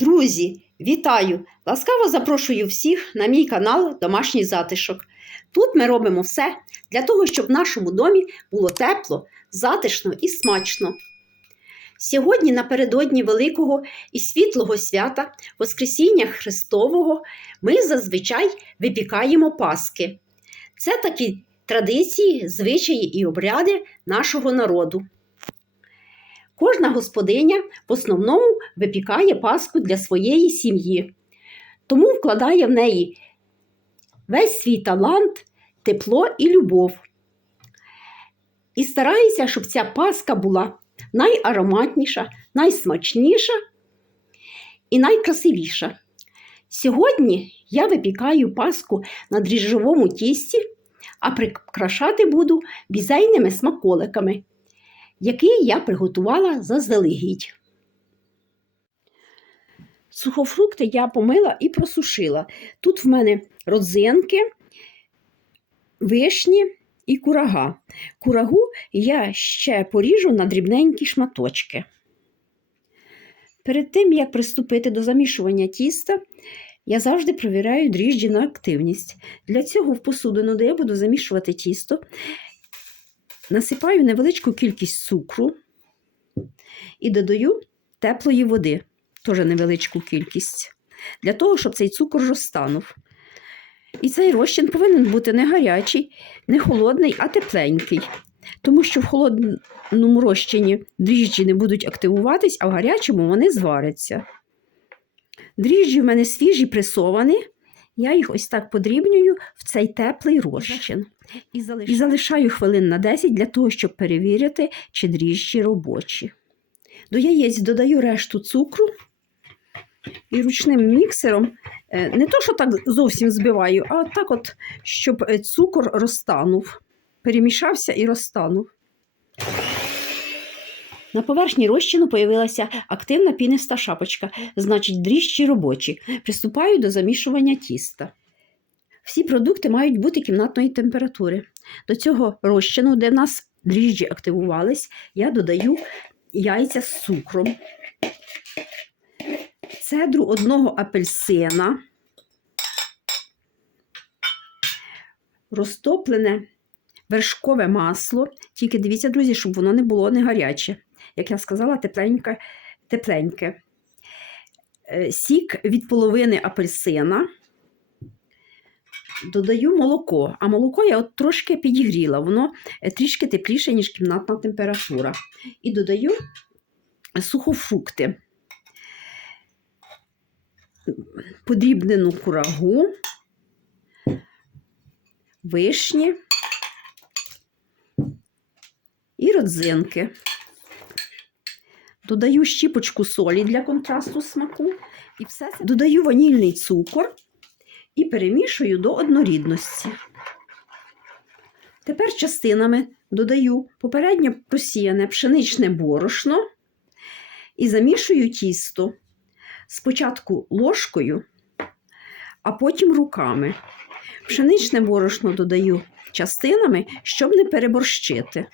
Друзі, вітаю! Ласкаво запрошую всіх на мій канал Домашній затишок. Тут ми робимо все для того, щоб в нашому домі було тепло, затишно і смачно. Сьогодні, напередодні Великого і світлого свята Воскресіння Христового, ми зазвичай випікаємо паски. Це такі традиції, звичаї і обряди нашого народу. Кожна господиня в основному випікає паску для своєї сім'ї, тому вкладає в неї весь свій талант, тепло і любов. І старається, щоб ця паска була найароматніша, найсмачніша і найкрасивіша. Сьогодні я випікаю паску на дріжджовому тісті, а прикрашати буду бізейними смаколиками який я приготувала заздалегідь. Сухофрукти я помила і просушила. Тут в мене родзинки, вишні і курага. Курагу я ще поріжу на дрібненькі шматочки. Перед тим, як приступити до замішування тіста, я завжди провіряю дріжджі на активність. Для цього в посудину, де я буду замішувати тісто, Насипаю невеличку кількість цукру і додаю теплої води, теж невеличку кількість, для того, щоб цей цукор розтанув. І цей розчин повинен бути не гарячий, не холодний, а тепленький. Тому що в холодному розчині дріжджі не будуть активуватись, а в гарячому вони зваряться. Дріжджі в мене свіжі пресовані, я їх ось так подрібнюю в цей теплий розчин. І залишаю. і залишаю хвилин на 10 для того, щоб перевірити, чи дріжджі робочі. До яєць додаю решту цукру і ручним міксером, е, не то, що так зовсім збиваю, а так, от, щоб е, цукор розтанув, перемішався і розтанув. На поверхні розчину появилася активна піниста шапочка, значить, дріжджі робочі. Приступаю до замішування тіста. Всі продукти мають бути кімнатної температури. До цього розчину, де в нас дріжджі активувались, я додаю яйця з цукром, цедру одного апельсина, розтоплене вершкове масло. Тільки дивіться, друзі, щоб воно не було не гаряче. Як я сказала, тепленьке. тепленьке. Сік від половини апельсина додаю молоко, а молоко я от трошки підігріла, воно е, трішки тепліше, ніж кімнатна температура. І додаю сухофрукти, подрібнену курагу, вишні і родзинки. Додаю щіпочку солі для контрасту смаку. І все Додаю ванільний цукор і перемішую до однорідності. Тепер частинами додаю попередньо просіяне пшеничне борошно і замішую тісто спочатку ложкою, а потім руками. Пшеничне борошно додаю частинами, щоб не переборщити.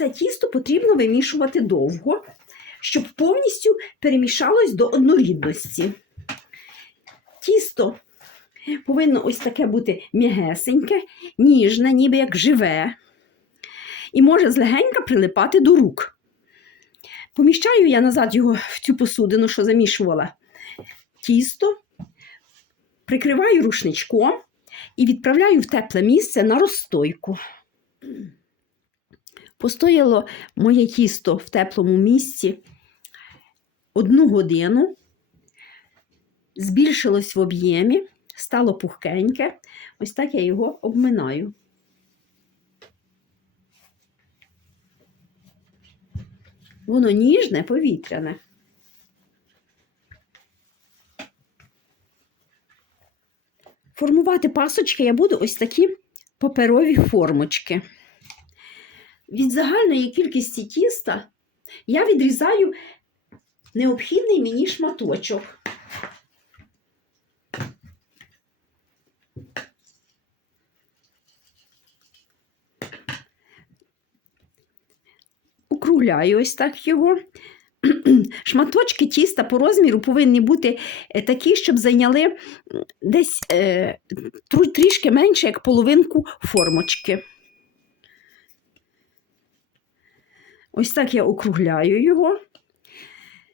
Це тісто потрібно вимішувати довго, щоб повністю перемішалось до однорідності. Тісто повинно ось таке бути м'ягесеньке, ніжне, ніби як живе, і може злегенька прилипати до рук. Поміщаю я назад його в цю посудину, що замішувала тісто, прикриваю рушничком і відправляю в тепле місце на розстойку. Постояло моє тісто в теплому місці одну годину, збільшилось в об'ємі, стало пухкеньке. Ось так я його обминаю. Воно ніжне, повітряне. Формувати пасочки я буду ось такі паперові формочки. Від загальної кількості тіста я відрізаю необхідний мені шматочок. Округляю ось так його. Шматочки тіста по розміру повинні бути е, такі, щоб зайняли десь е, трішки менше, як половинку формочки. Ось так я округляю його.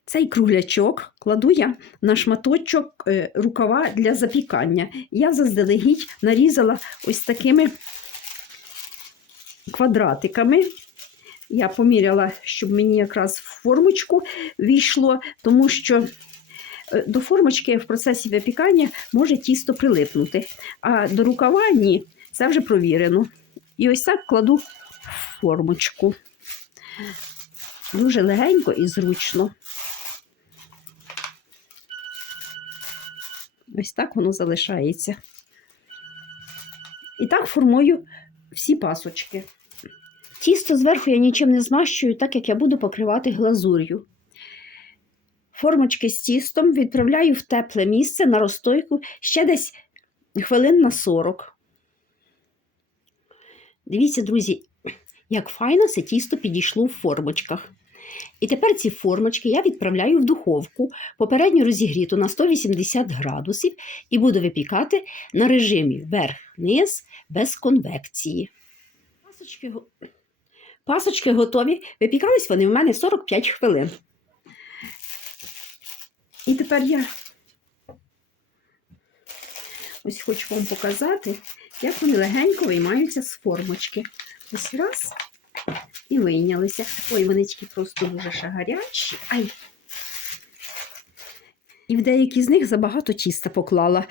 Цей круглячок кладу я на шматочок е, рукава для запікання. Я заздалегідь нарізала ось такими квадратиками. Я поміряла, щоб мені якраз в формочку війшло, тому що е, до формочки в процесі випікання може тісто прилипнути, а до рукава ні. Це вже провірено. І ось так кладу в формочку. Дуже легенько і зручно. Ось так воно залишається. І так формую всі пасочки. Тісто зверху я нічим не змащую, так як я буду покривати глазур'ю. Формочки з тістом відправляю в тепле місце на розстойку ще десь хвилин на 40. Дивіться, друзі, як файно це тісто підійшло в формочках. І тепер ці формочки я відправляю в духовку, попередньо розігріту на 180 градусів, і буду випікати на режимі верх-низ без конвекції. Пасочки, Пасочки готові. Випікались вони в мене 45 хвилин. І тепер я ось хочу вам показати, як вони легенько виймаються з формочки. Ось раз і вийнялися. Ой, вони просто дуже ще гарячі. Ай. І в деякі з них забагато тіста поклала.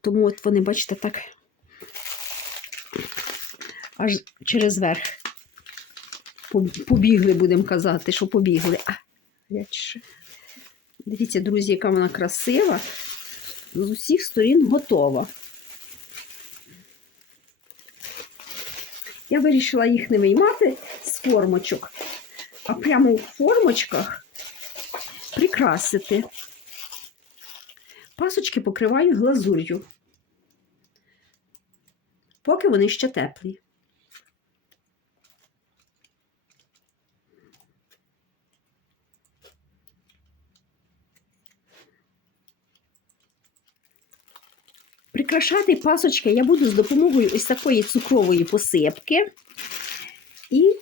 Тому от вони, бачите, так аж через верх побігли, будемо казати, що побігли. А, гаряче. Дивіться, друзі, яка вона красива. З усіх сторін готова. Я вирішила їх не виймати з формочок, а прямо у формочках прикрасити. Пасочки покриваю глазур'ю, поки вони ще теплі. Прикрашати пасочки я буду з допомогою ось такої цукрової посипки і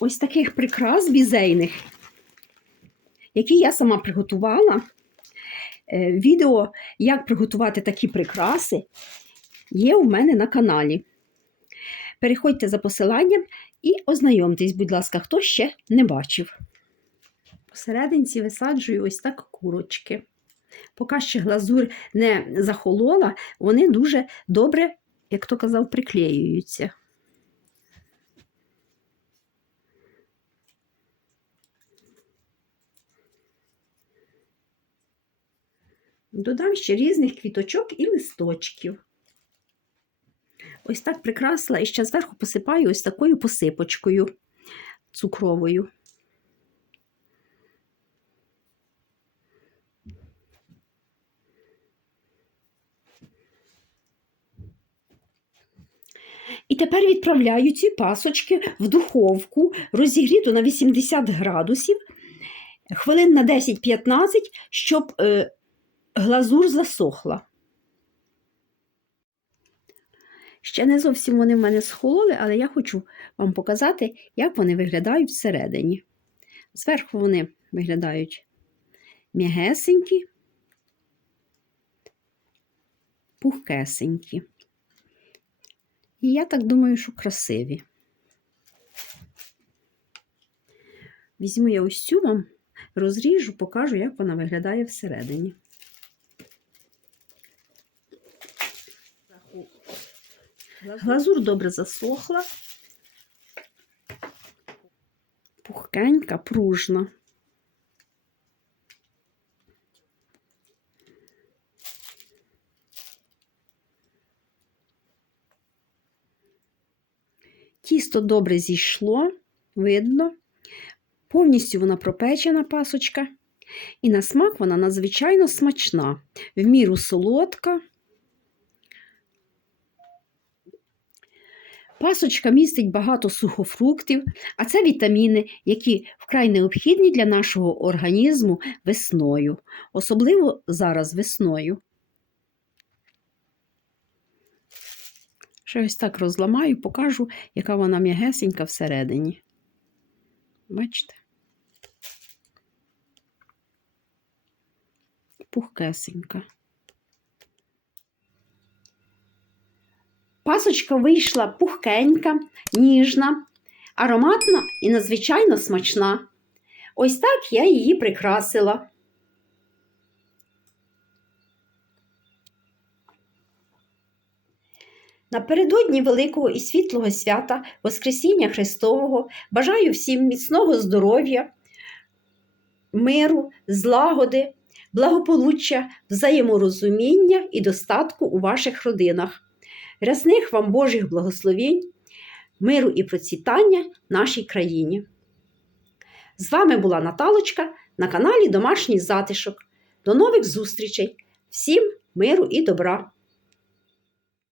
ось таких прикрас бізейних, які я сама приготувала. Е, Відео, як приготувати такі прикраси, є у мене на каналі. Переходьте за посиланням і ознайомтесь, будь ласка, хто ще не бачив. Посерединці висаджую ось так курочки. Поки ще глазур не захолола, вони дуже добре, як то казав, приклеюються. Додам ще різних квіточок і листочків. Ось так прикрасила і ще зверху посипаю ось такою посипочкою цукровою. І тепер відправляю ці пасочки в духовку, розігріту на 80 градусів, хвилин на 10-15, щоб е, глазур засохла. Ще не зовсім вони в мене схололи, але я хочу вам показати, як вони виглядають всередині. Зверху вони виглядають м'ягесенькі, пухкесенькі. І я так думаю, що красиві. Візьму я ось цю вам, розріжу, покажу, як вона виглядає всередині. Глазур добре засохла, пухкенька, пружна. Тісто добре зійшло, видно. Повністю вона пропечена пасочка. І на смак вона надзвичайно смачна, в міру солодка. Пасочка містить багато сухофруктів, а це вітаміни, які вкрай необхідні для нашого організму весною, особливо зараз весною. Ще ось так розламаю, покажу, яка вона м'ягесенька всередині. Бачите? Пухкесенька. Пасочка вийшла пухкенька, ніжна, ароматна і надзвичайно смачна. Ось так я її прикрасила. Напередодні великого і світлого свята Воскресіння Христового бажаю всім міцного здоров'я, миру, злагоди, благополуччя, взаєморозуміння і достатку у ваших родинах. Рясних вам Божих благословень, миру і процвітання нашій країні. З вами була Наталочка на каналі Домашній Затишок. До нових зустрічей! Всім миру і добра!